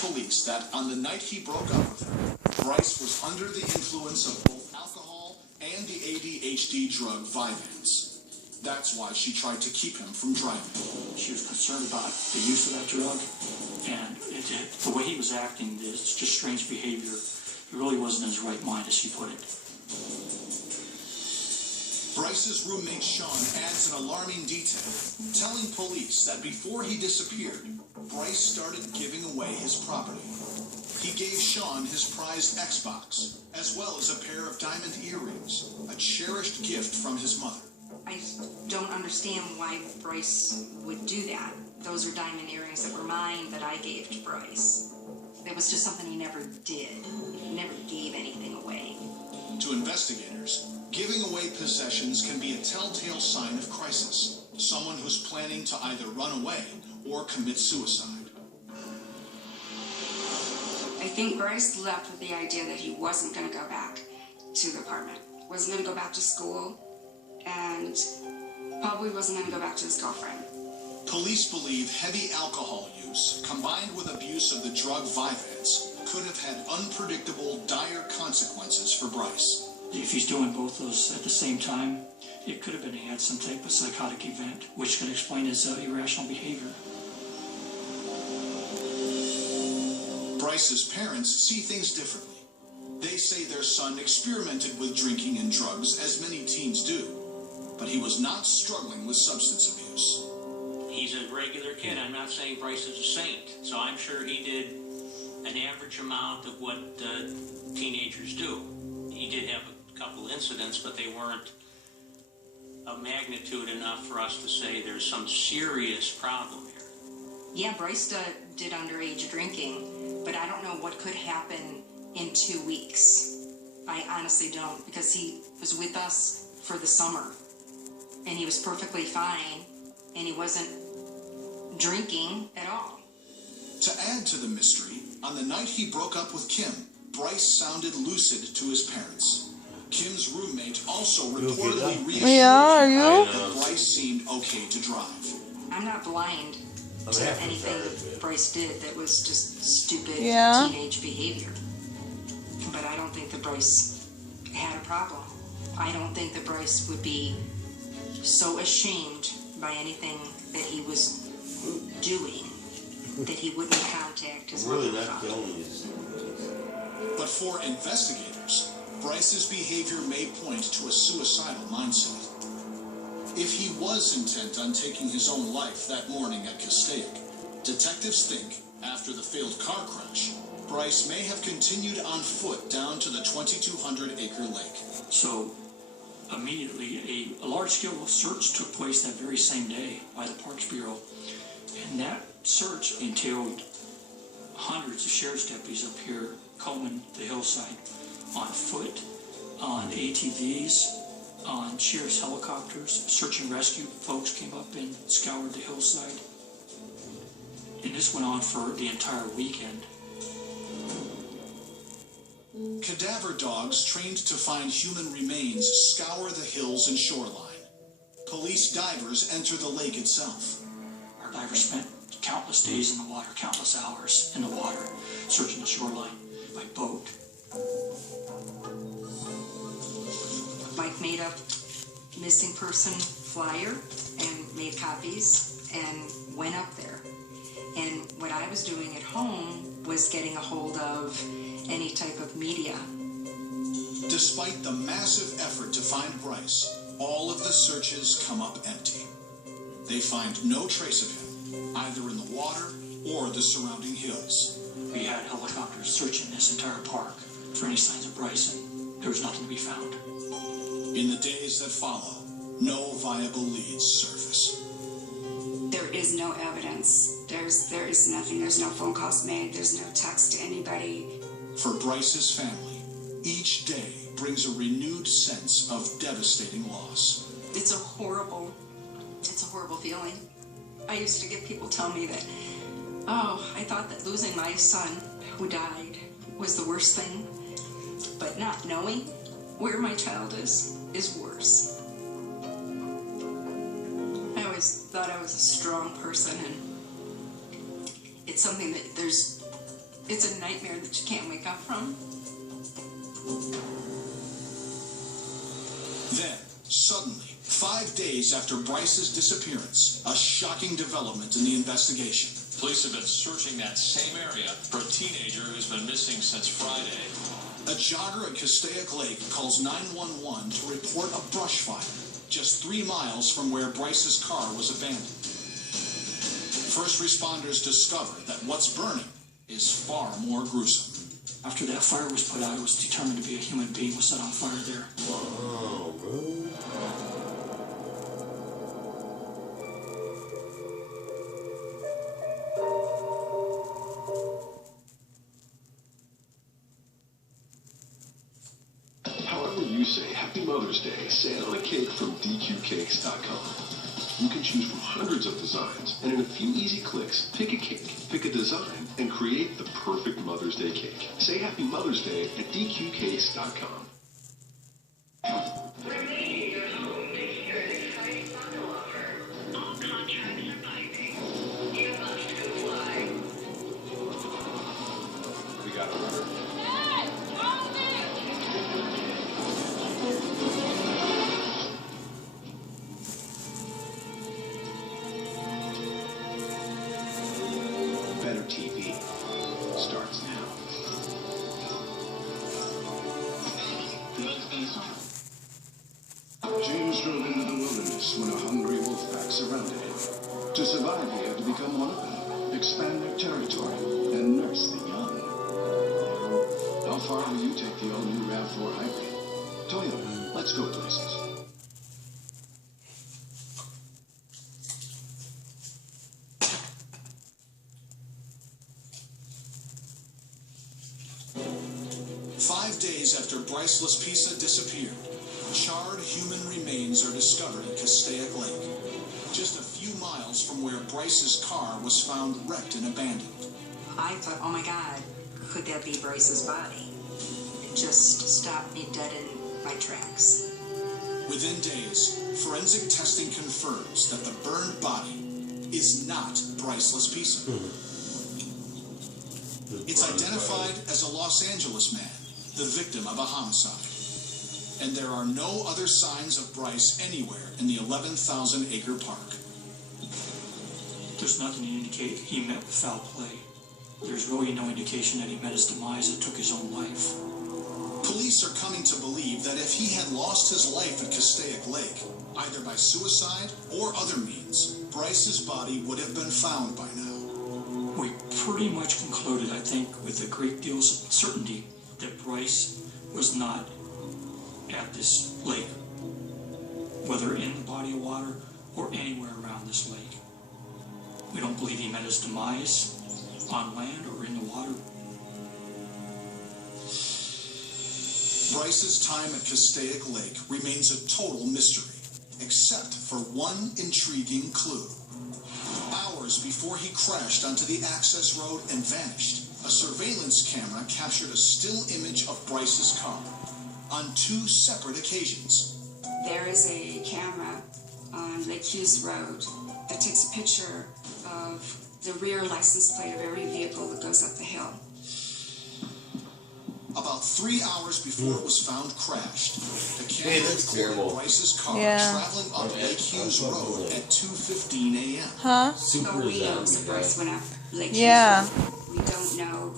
police that on the night he broke up with her, Bryce was under the influence of both alcohol and the ADHD drug Vyvanse. That's why she tried to keep him from driving. She was concerned about the use of that drug, and the way he was acting is just strange behavior. He really wasn't in his right mind, as she put it. Bryce's roommate Sean adds an alarming detail, telling police that before he disappeared, Bryce started giving away his property. He gave Sean his prized Xbox, as well as a pair of diamond earrings, a cherished gift from his mother. I don't understand why Bryce would do that. Those are diamond earrings that were mine that I gave to Bryce. It was just something he never did. He never gave anything away. To investigators, giving away possessions can be a telltale sign of crisis. Someone who's planning to either run away or commit suicide. I think Bryce left with the idea that he wasn't going to go back to the apartment. Wasn't going to go back to school, and probably wasn't going to go back to his girlfriend. Police believe heavy alcohol use, combined with abuse of the drug Vyvanse, could have had unpredictable, dire consequences for Bryce. If he's doing both those at the same time, it could have been he had some type of psychotic event, which could explain his irrational behavior. Bryce's parents see things differently. They say their son experimented with drinking and drugs, as many teens do, but he was not struggling with substance abuse. He's a regular kid. I'm not saying Bryce is a saint, so I'm sure he did an average amount of what teenagers do. He did have a couple incidents, but they weren't of magnitude enough for us to say there's some serious problem here. Yeah, Bryce did underage drinking, but I don't know what could happen in 2 weeks. I honestly don't, because he was with us for the summer, and he was perfectly fine, and he wasn't drinking at all. To add to the mystery, on the night he broke up with Kim, Bryce sounded lucid to his parents. Kim's roommate also reportedly reassured that Bryce seemed okay to drive. I'm not blind to anything that Bryce did that was just stupid teenage behavior. But I don't think that Bryce had a problem. I don't think that Bryce would be so ashamed by anything that he was doing that he wouldn't contact his mother. But for investigators, Bryce's behavior may point to a suicidal mindset. If he was intent on taking his own life that morning at Castaic, detectives think, after the failed car crash, Bryce may have continued on foot down to the 2,200-acre lake. So, immediately, a large-scale search took place that very same day by the Parks Bureau. And that search entailed hundreds of sheriff's deputies up here combing the hillside on foot, on ATVs, on sheriff's helicopters. Search and rescue folks came up and scoured the hillside. And this went on for the entire weekend. Cadaver dogs trained to find human remains scour the hills and shoreline. Police divers enter the lake itself. Our divers spent countless days in the water, countless hours in the water, searching the shoreline by boat. Mike made a missing person flyer and made copies and went up there. And what I was doing at home was getting a hold of any type of media. Despite the massive effort to find Bryce, all of the searches come up empty. They find no trace of him, either in the water or the surrounding hills. We had helicopters searching this entire park for any signs of Bryce, and there was nothing to be found. In the days that follow, no viable leads surface. There is no evidence. There is nothing. There's no phone calls made. There's no text to anybody. For Bryce's family, each day brings a renewed sense of devastating loss. It's a horrible feeling. I used to get people tell me that, oh, I thought that losing my son who died was the worst thing, but not knowing where my child is worse. I always thought I was a strong person, and it's something that there's It's a nightmare that you can't wake up from. Then, suddenly, 5 days after Bryce's disappearance, a shocking development in the investigation. Police have been searching that same area for a teenager who's been missing since Friday. A jogger at Castaic Lake calls 911 to report a brush fire just 3 miles from where Bryce's car was abandoned. First responders discover that what's burning is far more gruesome. After that fire was put out, it was determined to be a human being was set on fire there. Wow, bro. 'However you say Happy Mother's Day, say it on a cake from DQCakes.com. You can choose from hundreds of designs, and in a few easy clicks, pick a cake, pick a design, and create the perfect Mother's Day cake. Say Happy Mother's Day at DQCakes.com. Remaining at home to hear an exciting bundle offer. All contracts are binding. You must comply. We got a order. Better TV starts now. James drove into the wilderness when a hungry wolf pack surrounded him. To survive, he had to become one of them, expand their territory, and nurse the young. How far will you take the all-new RAV4 hybrid? Toyota, let's go places. Five days after Bryce Laspisa disappeared, charred human remains are discovered at Castaic Lake, just a few miles from where Bryce's car was found wrecked and abandoned. I thought, oh my God, could that be Bryce's body? It just stopped me dead in my tracks. Within days, forensic testing confirms that the burned body is not Bryce Laspisa. It's identified as a Los Angeles man, the victim of a homicide. And there are no other signs of Bryce anywhere in the 11,000-acre park. There's nothing to indicate he met with foul play. There's really no indication that he met his demise and took his own life. Police are coming to believe that if he had lost his life at Castaic Lake, either by suicide or other means, Bryce's body would have been found by now. We pretty much concluded, I think, with a great deal of certainty that Bryce was not at this lake, whether in the body of water or anywhere around this lake. We don't believe he met his demise on land or in the water. Bryce's time at Castaic Lake remains a total mystery, except for one intriguing clue. Hours before he crashed onto the access road and vanished, a surveillance camera captured a still image of Bryce's car on 2 separate occasions. There is a camera on Lake Hughes Road that takes a picture of the rear license plate of every vehicle that goes up the hill. About 3 hours before it was found crashed, the camera that's recorded terrible. Bryce's car Yeah. traveling up Lake Hughes Road at 2:15 a.m. Huh? Super So we know zombie that Bryce guy. went up Lake Yeah. Hughes Road. We don't know